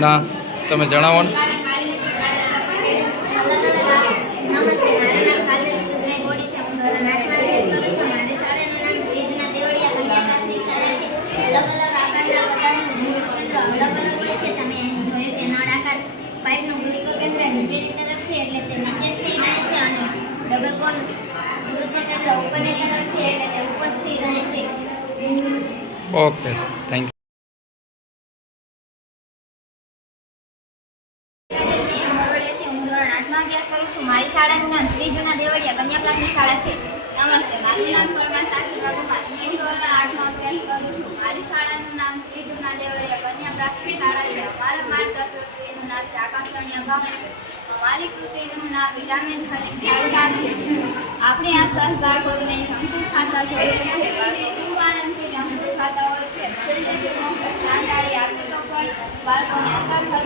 ના તમે જણાવો ને. પાઇપનું ગુરુત્વ કેન્દ્ર નીચેની તરફ છે એટલે તે નીચે સ્થિર રહે છે અને ડબલ કોન ગુરુત્વ કેન્દ્ર ઉપરની તરફ છે એટલે તે ઉપર સ્થિર રહે છે. Okay, thank you. મારી શાળાનું નામ શ્રી જૂના દેવળિયા કન્યા પ્રાથમિક શાળા છે. નમસ્તે, મારું નામ પરમાર સાક્ષી કુમાર. હું ધોરણ 8માં અભ્યાસ કરું છું. મારી શાળાનું નામ શ્રી જૂના દેવળિયા કન્યા પ્રાથમિક શાળા છે. અમારા માર્ગદર્શકનું નામ ચાકાસણિયા ગામ છે. અમારી કૃતિનું નામ વિટામિન ખનિજ ક્ષાર છે. આપણી આસપાસ બાળકોને જંતુ ખાતા જોઈએ છે. બાળકો ખૂબ આનંદથી જંતુ ખાતા હોય છે. શરીર મફત જાણકારી આપી તો પણ બાળકોને અસર થતી